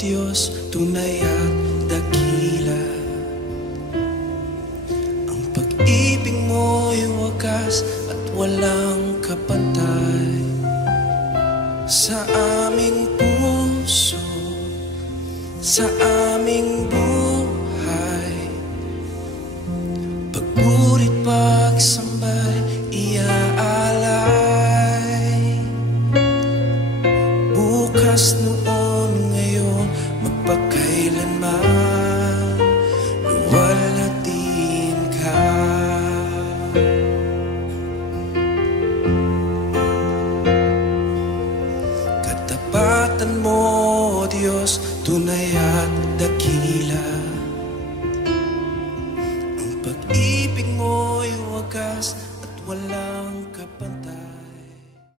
Diyos, tunay at dakila. Ang pag-ibig mo'y wagas at walang kapantay. Sa aming puso, sa